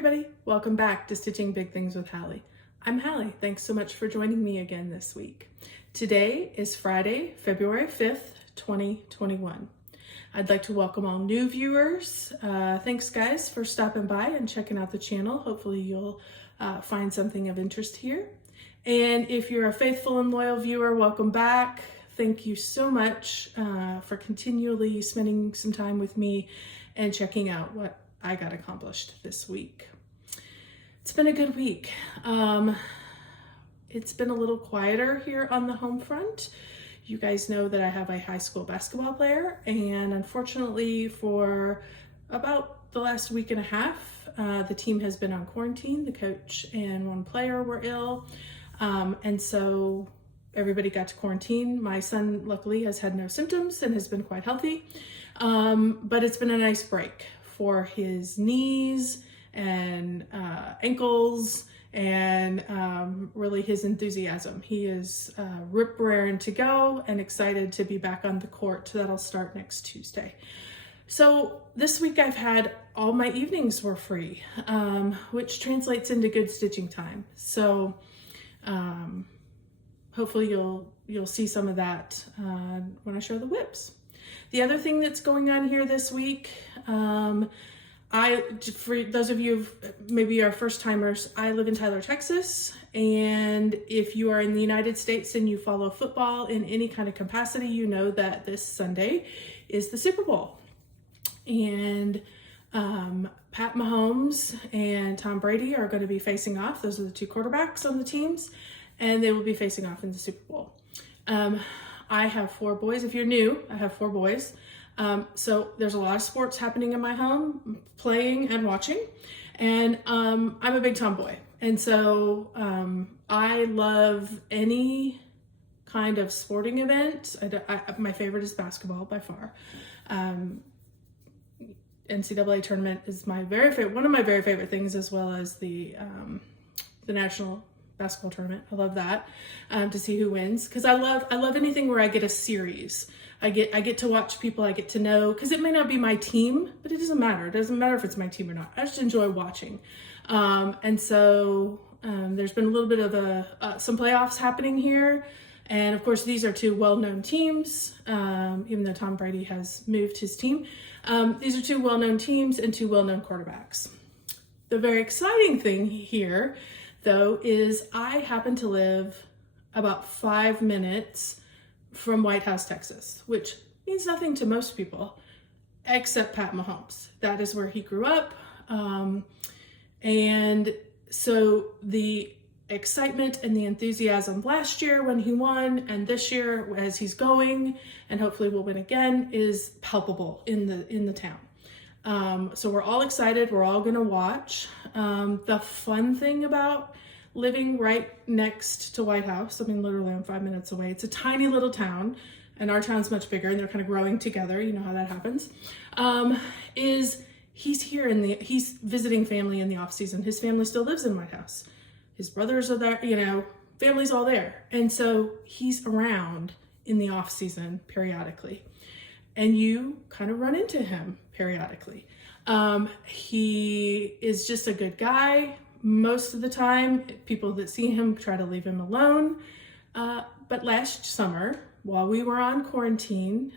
everybody, welcome back to Stitching Big Things with Hallie. I'm Hallie, thanks so much for joining me again this week. Today is Friday, February 5th, 2021. I'd like to welcome all new viewers. Thanks guys for stopping by and checking out the channel. Hopefully you'll find something of interest here. And if you're a faithful and loyal viewer, welcome back. Thank you so much for continually spending some time with me and checking out what I got accomplished this week. It's been a good week. It's been a little quieter here on the home front. You guys know that I have a high school basketball player, and unfortunately for about the last week and a half, the team has been on quarantine. The coach and one player were ill, and so everybody got to quarantine. My son luckily has had no symptoms and has been quite healthy, but it's been a nice break for his knees and ankles and really his enthusiasm. He is rip-raring to go and excited to be back on the court. That'll start next Tuesday. So this week I've had all my evenings were free, which translates into good stitching time. So hopefully you'll see some of that when I show the whips. The other thing that's going on here this week, for those of you maybe are first timers, I live in Tyler, Texas, and if you are in the United States and you follow football in any kind of capacity, you know that this Sunday is the Super Bowl. And Pat Mahomes and Tom Brady are going to be facing off. Those are the two quarterbacks on the teams, and they will be facing off in the Super Bowl. I have 4 boys. If you're new, I have 4 boys. So there's a lot of sports happening in my home, playing and watching. And I'm a big tomboy. And so I love any kind of sporting event. My favorite is basketball by far. NCAA tournament is one of my very favorite things, as well as the national basketball tournament. I love that, to see who wins, because I love anything where I get a series. I get to watch people I get to know, because it may not be my team, but it doesn't matter. It doesn't matter if it's my team or not. I just enjoy watching. And so there's been a little bit of some playoffs happening here. And of course, these are 2 well-known teams, even though Tom Brady has moved his team. These are 2 well-known teams and 2 well-known quarterbacks. The very exciting thing here, though, is I happen to live about 5 minutes from White House, Texas, which means nothing to most people except Pat Mahomes. That is where he grew up. And so the excitement and the enthusiasm last year when he won, and this year as he's going, and hopefully will win again, is palpable in the town. So we're all excited. We're all gonna watch. The fun thing about living right next to White House, I mean, literally I'm 5 minutes away. It's a tiny little town, and our town's much bigger, and they're kind of growing together. You know how that happens. Is he's here he's visiting family in the off season. His family still lives in White House. His brothers are there, family's all there. And so he's around in the off season periodically, and you kind of run into him periodically. He is just a good guy. Most of the time, people that see him try to leave him alone. But last summer, while we were on quarantine,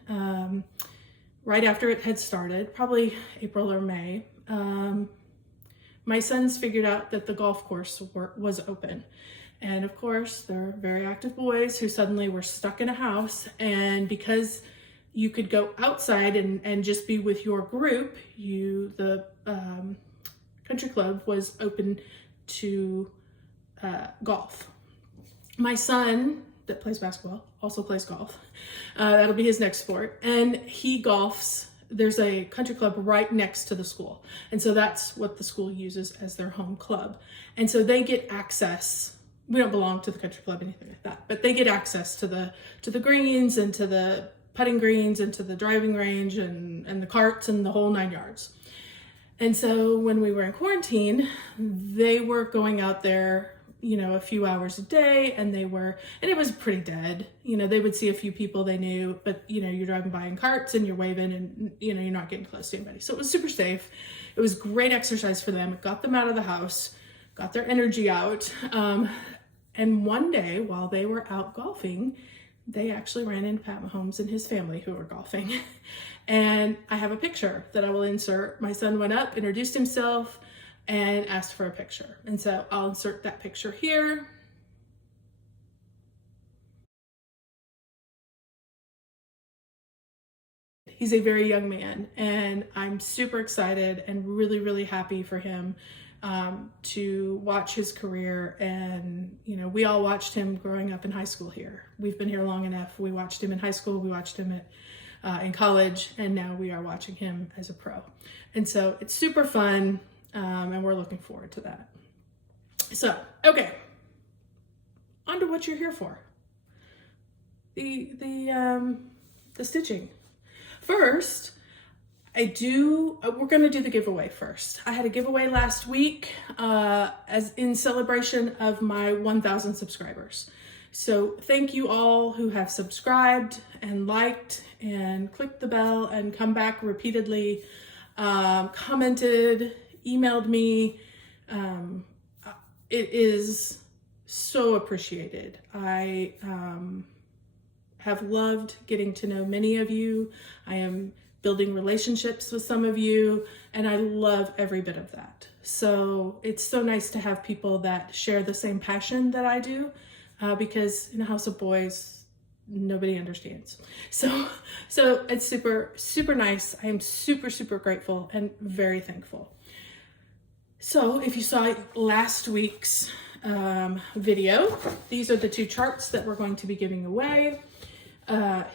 right after it had started, probably April or May, my sons figured out that the golf course was open. And of course, they're very active boys who suddenly were stuck in a house. And because you could go outside and just be with your group, the country club was open to golf. My son, that plays basketball, also plays golf. That'll be his next sport. And he golfs. There's a country club right next to the school. And so that's what the school uses as their home club. And so they get access. We don't belong to the country club, anything like that, but they get access to the greens and to the putting greens and to the driving range and the carts and the whole 9 yards. And so when we were in quarantine, they were going out there you know, a few hours a day, and it was pretty dead. You know, they would see a few people they knew, but you know, you're driving by in carts and you're waving and, you know, you're not getting close to anybody. So it was super safe. It was great exercise for them. It got them out of the house, got their energy out. And one day while they were out golfing, they actually ran into Pat Mahomes and his family who were golfing. And I have a picture that I will insert. My son went up, introduced himself, and asked for a picture. And so I'll insert that picture here. He's a very young man, and I'm super excited and really, really happy for him to watch his career. And, you know, we all watched him growing up in high school here. We've been here long enough. We watched him in high school, we watched him in college, and now we are watching him as a pro. And so it's super fun. And we're looking forward to that. So, okay, on to what you're here for. The stitching. First, we're going to do the giveaway first. I had a giveaway last week as in celebration of my 1,000 subscribers. So thank you all who have subscribed and liked and clicked the bell and come back repeatedly, commented, emailed me. It is so appreciated. I have loved getting to know many of you. I am building relationships with some of you, and I love every bit of that. So it's so nice to have people that share the same passion that I do, because in a house of boys, nobody understands. So it's super, super nice. I am super, super grateful and very thankful. So if you saw last week's video, these are the two charts that we're going to be giving away.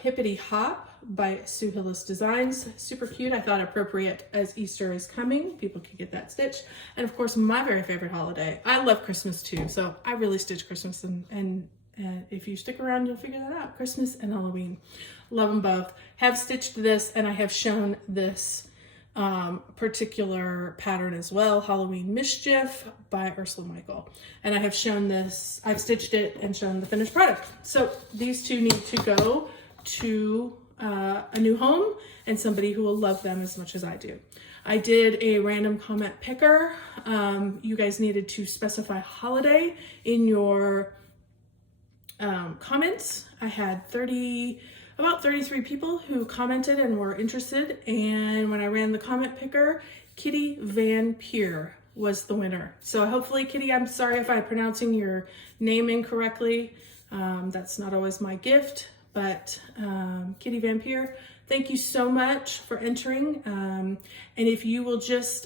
Hippity Hop by Sue Hillis Designs. Super cute. I thought appropriate as Easter is coming. People can get that stitched. And of course, my very favorite holiday. I love Christmas too. So I really stitch Christmas, and if you stick around, you'll figure that out. Christmas and Halloween. Love them both. Have stitched this, and I have shown this particular pattern as well, Halloween Mischief by Ursula Michael. And I have shown this, I've stitched it and shown the finished product. So these two need to go to a new home and somebody who will love them as much as I do. I did a random comment picker. You guys needed to specify holiday in your comments. I had about 33 people who commented and were interested, and when I ran the comment picker, Kitty Van Peer was the winner. So hopefully, Kitty, I'm sorry if I'm pronouncing your name incorrectly. That's not always my gift, but Kitty Van Peer, thank you so much for entering. And if you will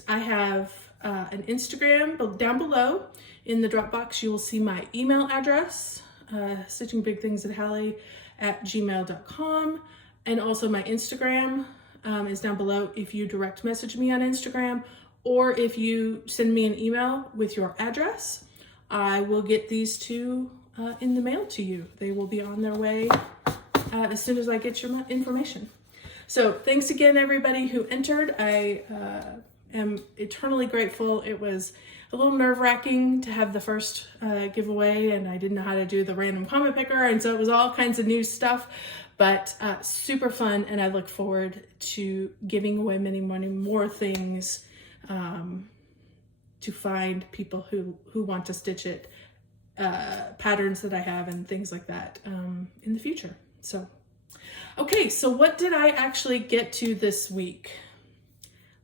I have an Instagram down below in the Dropbox. You will see my email address, stitchingbigthingsathallie@gmail.com, and also my Instagram is down below if you direct message me on Instagram, or if you send me an email with your address. I will get these two in the mail to you. They will be on their way as soon as I get your information. So thanks again, everybody who entered. I am eternally grateful. It was a little nerve-wracking to have the first giveaway, and I didn't know how to do the random comment picker, and so it was all kinds of new stuff, but super fun, and I look forward to giving away many more things to find people who want to stitch it, patterns that I have and things like that in the future. So, okay, so what did I actually get to this week?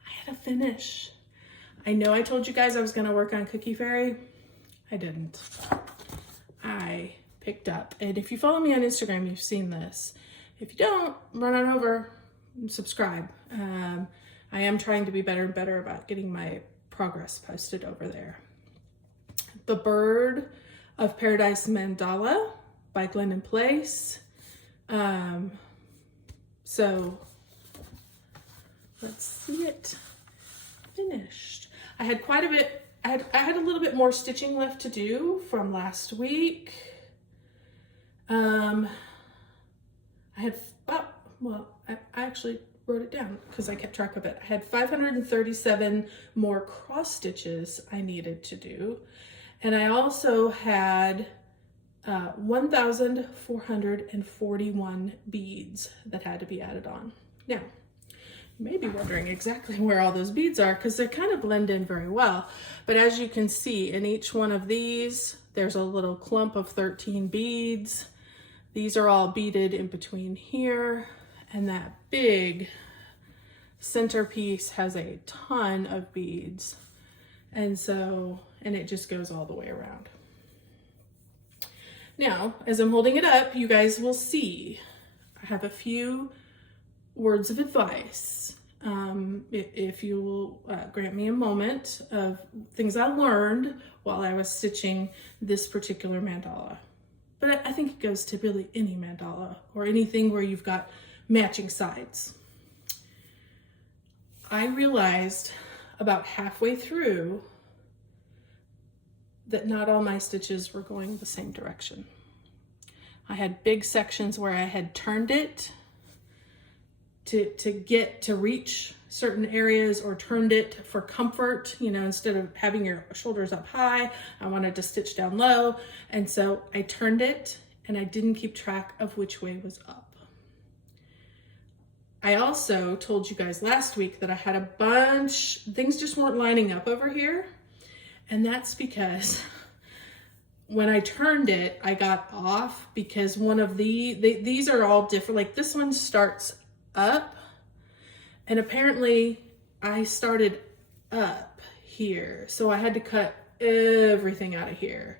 I had a finish. I know I told you guys I was going to work on Cookie Fairy. I didn't. I picked up, and if you follow me on Instagram, you've seen this. If you don't, run on over and subscribe. I am trying to be better and better about getting my progress posted over there. The Bird of Paradise Mandala by Glendon Place. So let's see it finished. I had quite a bit, I had a little bit more stitching left to do from last week. I actually wrote it down because I kept track of it. I had 537 more cross stitches I needed to do. And I also had 1,441 beads that had to be added on. Now, you may be wondering exactly where all those beads are because they kind of blend in very well. But as you can see, in each one of these, there's a little clump of 13 beads. These are all beaded in between here, and that big centerpiece has a ton of beads. And it just goes all the way around. Now, as I'm holding it up, you guys will see I have a few words of advice. If you will grant me a moment of things I learned while I was stitching this particular mandala. But I think it goes to really any mandala or anything where you've got matching sides. I realized about halfway through that not all my stitches were going the same direction. I had big sections where I had turned it to reach certain areas, or turned it for comfort, you know, instead of having your shoulders up high, I wanted to stitch down low. And so I turned it and I didn't keep track of which way was up. I also told you guys last week that I had a bunch, things just weren't lining up over here. And that's because when I turned it, I got off because one of these are all different. Like this one starts up, and apparently I started up here. So I had to cut everything out of here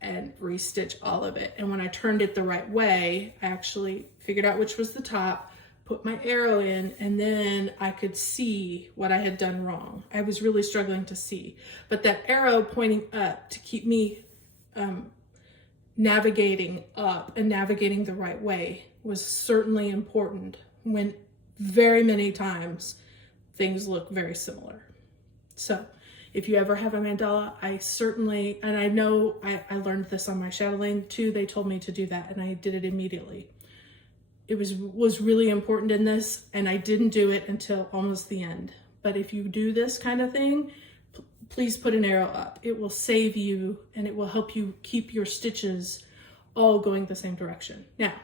and restitch all of it. And when I turned it the right way, I actually figured out which was the top, put my arrow in, and then I could see what I had done wrong. I was really struggling to see, but that arrow pointing up to keep me navigating up and navigating the right way was certainly important when very many times things look very similar. So if you ever have a mandala, I certainly, and I know I learned this on my shadowing too, they told me to do that and I did it immediately. It was really important in this, and I didn't do it until almost the end. But if you do this kind of thing, please put an arrow up. It will save you and it will help you keep your stitches all going the same direction. Now,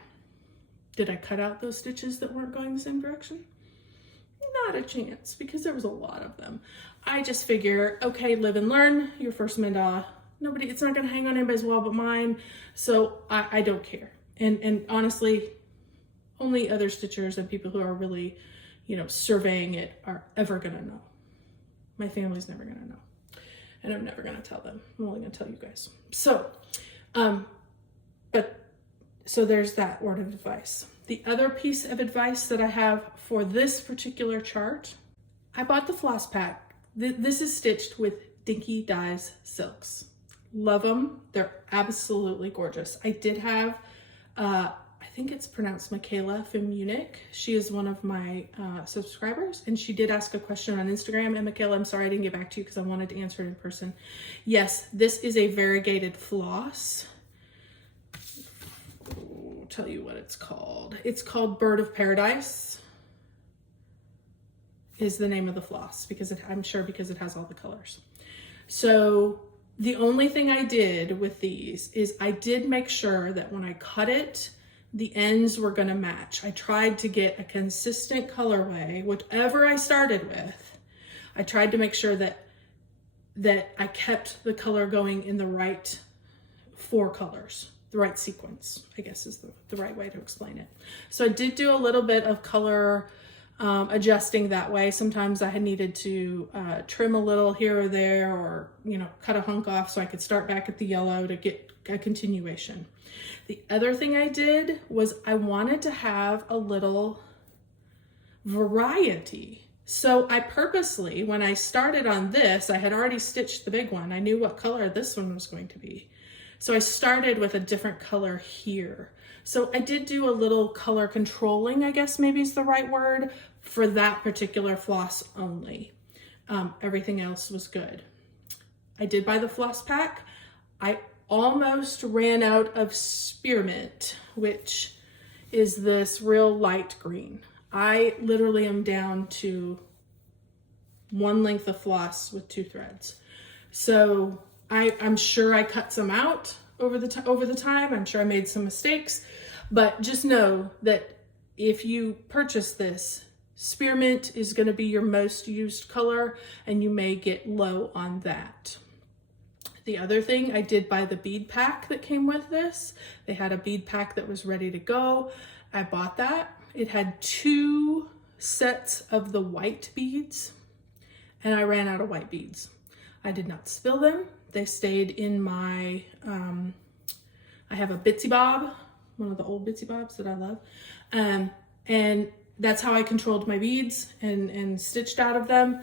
did I cut out those stitches that weren't going the same direction? Not a chance, because there was a lot of them. I just figure, okay, live and learn, your first mandala. It's not gonna hang on anybody's wall but mine, so I don't care. And honestly, only other stitchers and people who are really, surveying it are ever gonna know. My family's never gonna know. And I'm never gonna tell them. I'm only gonna tell you guys. So there's that word of advice. The other piece of advice that I have for this particular chart, I bought the floss pack. This is stitched with Dinky Dyes silks. Love them. They're absolutely gorgeous. I did have, I think it's pronounced Michaela from Munich. She is one of my subscribers, and she did ask a question on Instagram. And Michaela, I'm sorry I didn't get back to you because I wanted to answer it in person. Yes, this is a variegated floss. I'll tell you what it's called. It's called Bird of Paradise is the name of the floss, because I'm sure because it has all the colors. So the only thing I did with these is I did make sure that when I cut it, the ends were gonna match. I tried to get a consistent colorway, whatever I started with. I tried to make sure that I kept the color going in the right four colors, the right sequence, I guess is the right way to explain it. So I did do a little bit of color adjusting that way. Sometimes I had needed to trim a little here or there, or cut a hunk off so I could start back at the yellow to get a continuation. The other thing I did was I wanted to have a little variety. So I purposely, when I started on this, I had already stitched the big one. I knew what color this one was going to be. So I started with a different color here. So I did do a little color controlling, I guess maybe is the right word, for that particular floss only. Everything else was good. I did buy the floss pack. I almost ran out of spearmint, which is this real light green. I literally am down to one length of floss with 2 threads. So I'm sure I cut some out over the time. I'm sure I made some mistakes, but just know that if you purchase this, spearmint is going to be your most used color, and you may get low on that. The other thing, I did buy the bead pack that came with this. They had a bead pack that was ready to go. I bought that. It had 2 sets of the white beads, and I ran out of white beads. I did not spill them. They stayed in my, I have a Bitsy Bob, one of the old Bitsy Bobs that I love. And that's how I controlled my beads and stitched out of them.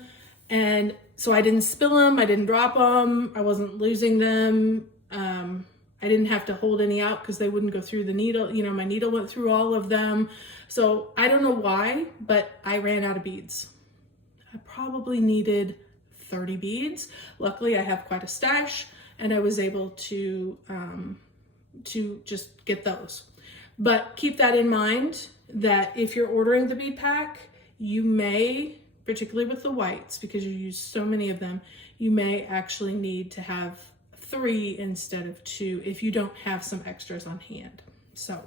And so I didn't spill them, I didn't drop them, I wasn't losing them. I didn't have to hold any out because they wouldn't go through the needle. You know, my needle went through all of them. So I don't know why, but I ran out of beads. I probably needed 30 beads. Luckily, I have quite a stash, and I was able to just get those. But keep that in mind, that if you're ordering the bead pack, you may, particularly with the whites, because you use so many of them, you may actually need to have 3 instead of 2 if you don't have some extras on hand. So,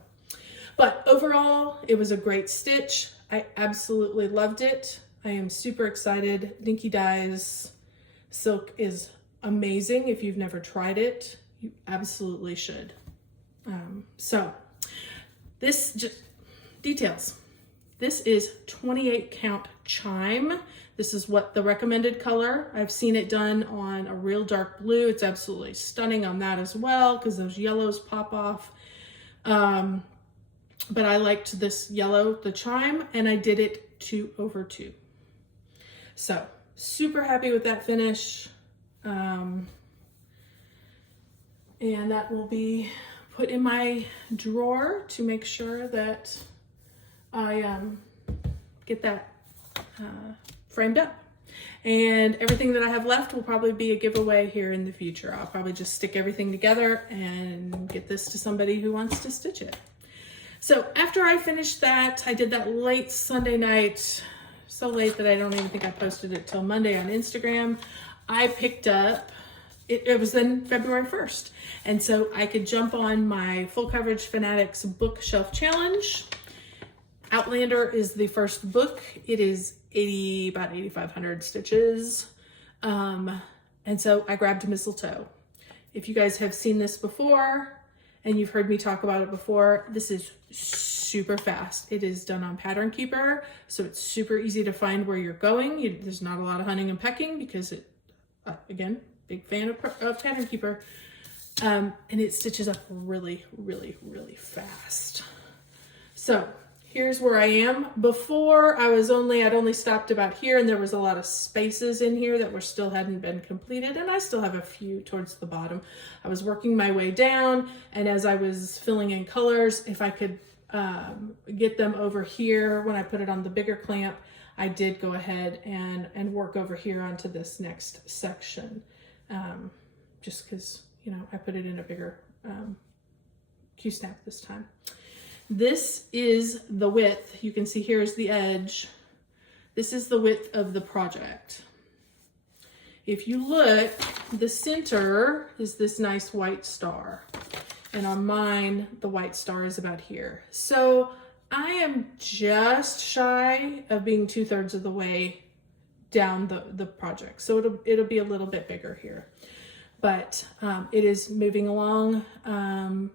but overall, it was a great stitch. I absolutely loved it. I am super excited. Dinky Dye's silk is amazing. If you've never tried it, you absolutely should. So this just details. This is 28 count chime. This is what the recommended color. I've seen it done on a real dark blue. It's absolutely stunning on that as well, because those yellows pop off. But I liked this yellow, the chime, and I did it 2/2. So super happy with that finish. And that will be put in my drawer to make sure that I get that framed up. And everything that I have left will probably be a giveaway here in the future. I'll probably just stick everything together and get this to somebody who wants to stitch it. So after I finished that, I did that late Sunday night, so late that I don't even think I posted it till Monday on Instagram. I picked up, it was then February 1st. And so I could jump on my Full Coverage Fanatics Bookshelf Challenge. Outlander is the first book. It is about 8,500 stitches. And so I grabbed Mistletoe. If you guys have seen this before and you've heard me talk about it before, this is super fast. It is done on Pattern Keeper, so it's super easy to find where you're going. There's not a lot of hunting and pecking because it, again, big fan of Pattern Keeper. And it stitches up really, really, really fast. So here's where I am. Before I'd only stopped about here, and there was a lot of spaces in here that still hadn't been completed, and I still have a few towards the bottom. I was working my way down, and as I was filling in colors, if I could get them over here when I put it on the bigger clamp, I did go ahead and work over here onto this next section, just because, you know, I put it in a bigger Q-snap this time. This is the width. You can see here's the edge. This is the width of the project. If you look, the center is this nice white star. And on mine, the white star is about here. So I am just shy of being 2/3 of the way down the project. So it'll be a little bit bigger here. But it is moving along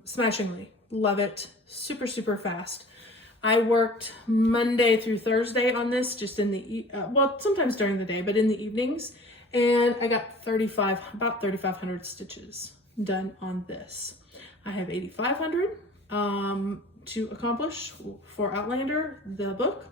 smashingly. Love it. Super, super fast. I worked Monday through Thursday on this, just in the, well, sometimes during the day, but in the evenings. And I got about 3,500 stitches done on this. I have 8,500 to accomplish for Outlander, the book.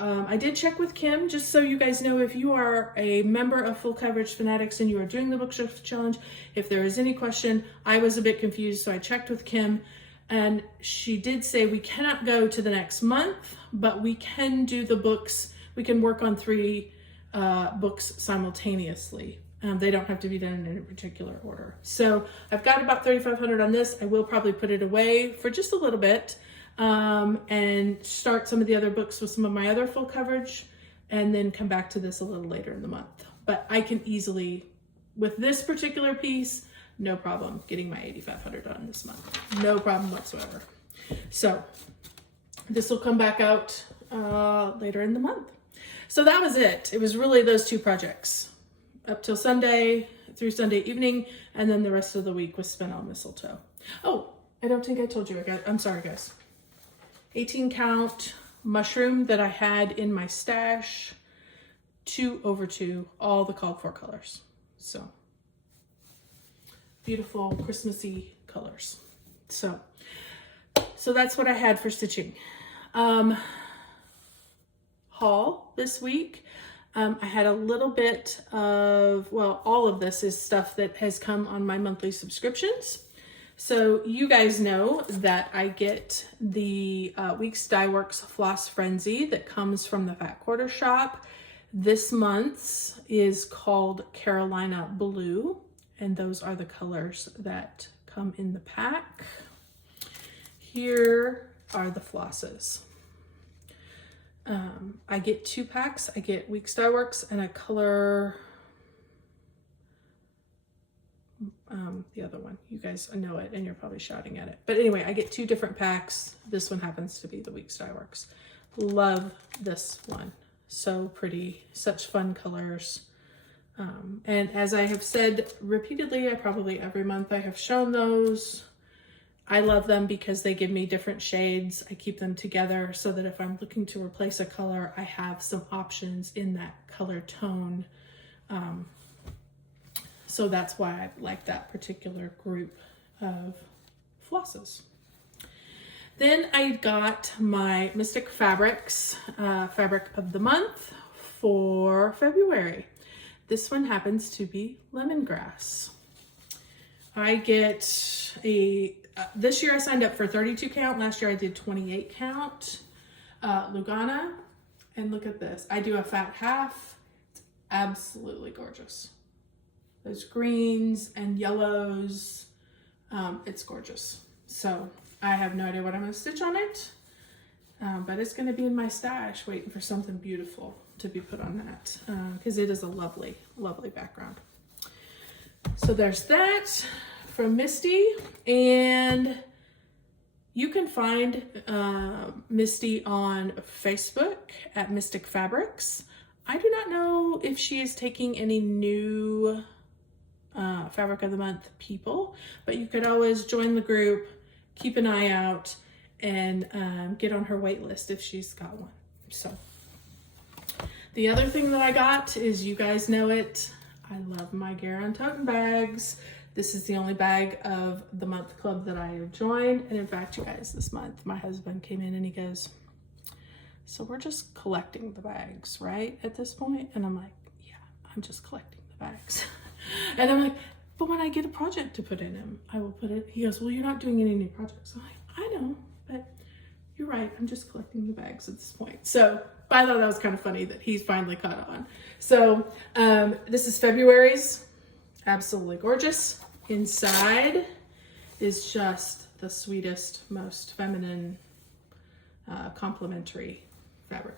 I did check with Kim, just so you guys know, if you are a member of Full Coverage Fanatics and you are doing the Bookshelf Challenge, if there is any question, I was a bit confused, so I checked with Kim, and she did say we cannot go to the next month, but we can do the books. We can work on 3 books simultaneously. They don't have to be done in any particular order. So I've got about 3,500 on this. I will probably put it away for just a little bit, and start some of the other books with some of my other full coverage, and then come back to this a little later in the month. But I can easily with this particular piece, no problem getting my 8,500 done this month. No problem whatsoever. So this will come back out later in the month. So that was it. It was really those two projects up till Sunday, through Sunday evening, and then the rest of the week was spent on mistletoe. Oh, I don't think I told you. I'm sorry, guys. 18 count mushroom that I had in my stash, 2/2, all the called for colors. So beautiful Christmassy colors. So that's what I had for stitching. Haul this week. I had a little bit of, well, all of this is stuff that has come on my monthly subscriptions. So you guys know that I get the Weeks Dye Works Floss Frenzy that comes from the Fat Quarter Shop. This month's is called Carolina Blue, and those are the colors that come in the pack. Here are the flosses. I get 2 packs. I get Weeks Dye Works and a color, the other one. You guys know it and you're probably shouting at it. But anyway, I get 2 different packs. This one happens to be the Weeks Dye Works. Love this one. So pretty, such fun colors. And as I have said repeatedly, probably every month I have shown those. I love them because they give me different shades. I keep them together so that if I'm looking to replace a color, I have some options in that color tone. So that's why I like that particular group of flosses. Then I got my Mystic Fabrics fabric of the month for February. This one happens to be lemongrass. I get this year I signed up for 32 count. Last year I did 28 count Lugana. And look at this. I do a fat half. It's absolutely gorgeous. Those greens and yellows. It's gorgeous. So I have no idea what I'm going to stitch on it. But it's going to be in my stash waiting for something beautiful to be put on that. Because it is a lovely, lovely background. So there's that from Misty, and you can find Misty on Facebook at Mystic Fabrics. I do not know if she is taking any new Fabric of the Month people, but you could always join the group, keep an eye out, and get on her wait list if she's got one. So the other thing that I got is, you guys know it, I love my Garon tote bags. This is the only bag of the month club that I have joined. And in fact, you guys, this month, my husband came in and he goes, so we're just collecting the bags, right? At this point? And I'm like, yeah, I'm just collecting the bags. And I'm like, but when I get a project to put in them, I will put it. He goes, well, you're not doing any new projects. I'm like, I know, but you're right. I'm just collecting the bags at this point. So I thought that was kind of funny that he's finally caught on. So this is February's. Absolutely gorgeous. Inside is just the sweetest, most feminine, complimentary fabric.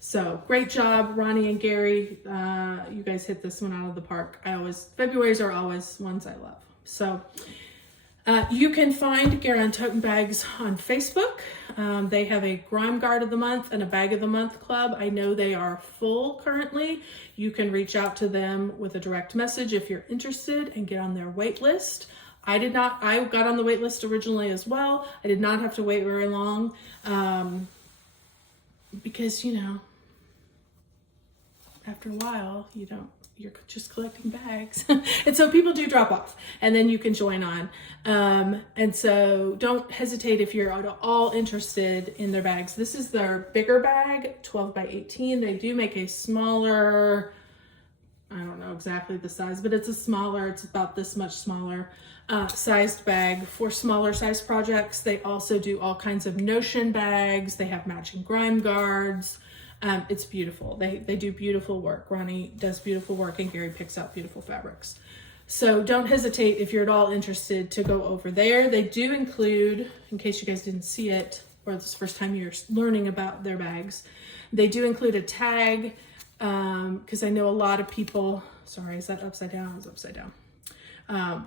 So great job, Ronnie and Gary. You guys hit this one out of the park. February's are always ones I love. So you can find Garon Toten Bags on Facebook. They have a Grime Guard of the Month and a Bag of the Month club. I know they are full currently. You can reach out to them with a direct message if you're interested and get on their wait list. I got on the wait list originally as well. I did not have to wait very long because, you know, after a while, you're just collecting bags. And so people do drop off and then you can join on. And so don't hesitate if you're at all interested in their bags. This is their bigger bag, 12 by 18. They do make a smaller, I don't know exactly the size, but it's about this much smaller sized bag for smaller size projects. They also do all kinds of notion bags. They have matching grime guards. It's beautiful. They do beautiful work. Ronnie does beautiful work and Gary picks out beautiful fabrics. So don't hesitate if you're at all interested to go over there. They do include, in case you guys didn't see it, or this is the first time you're learning about their bags, they do include a tag because I know a lot of people, sorry, is that upside down? It's upside down.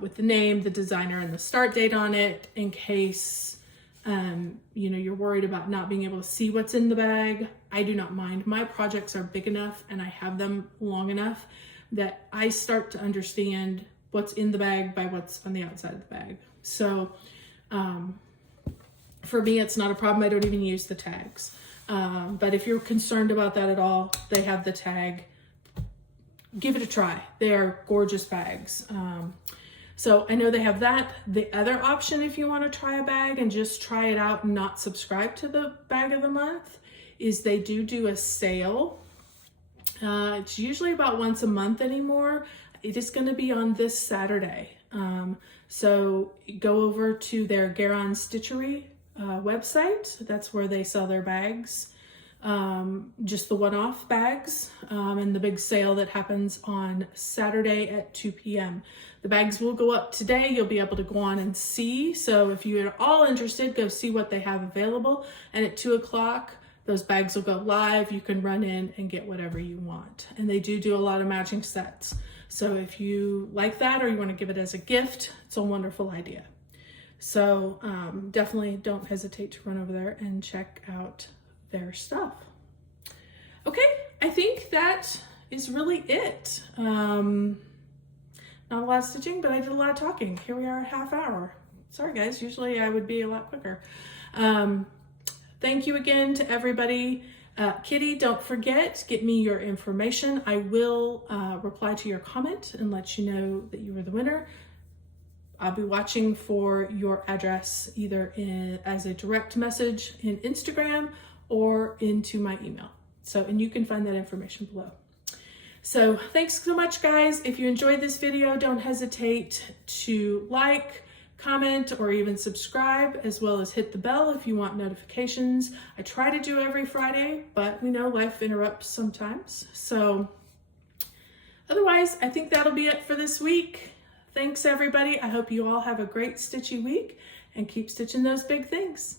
With the name, the designer, and the start date on it, in case you know, you're worried about not being able to see what's in the bag. I do not mind. My projects are big enough and I have them long enough that I start to understand what's in the bag by what's on the outside of the bag. So for me, it's not a problem. I don't even use the tags. But if you're concerned about that at all, they have the tag. Give it a try. They are gorgeous bags. So I know they have that. The other option, if you want to try a bag and just try it out and not subscribe to the bag of the month, is they do a sale. It's usually about once a month anymore. It is going to be on this Saturday. So go over to their Garon Stitchery website. That's where they sell their bags. Just the one-off bags, and the big sale that happens on Saturday at 2 p.m. The bags will go up today. You'll be able to go on and see. So if you're all interested, go see what they have available. And at 2 o'clock, those bags will go live. You can run in and get whatever you want. And they do a lot of matching sets. So if you like that or you want to give it as a gift, it's a wonderful idea. So definitely don't hesitate to run over there and check out their stuff. Okay, I think that is really it. Not a lot of stitching, but I did a lot of talking. Here we are, a half hour. Sorry guys, usually I would be a lot quicker. Thank you again to everybody. Kitty, don't forget, get me your information. I will reply to your comment and let you know that you were the winner. I'll be watching for your address either as a direct message in Instagram or into my email. So, and you can find that information below. So thanks so much, guys. If you enjoyed this video, don't hesitate to like, comment, or even subscribe, as well as hit the bell if you want notifications. I try to do every Friday, but we know life interrupts sometimes. So otherwise, I think that'll be it for this week. Thanks, everybody. I hope you all have a great stitchy week and keep stitching those big things.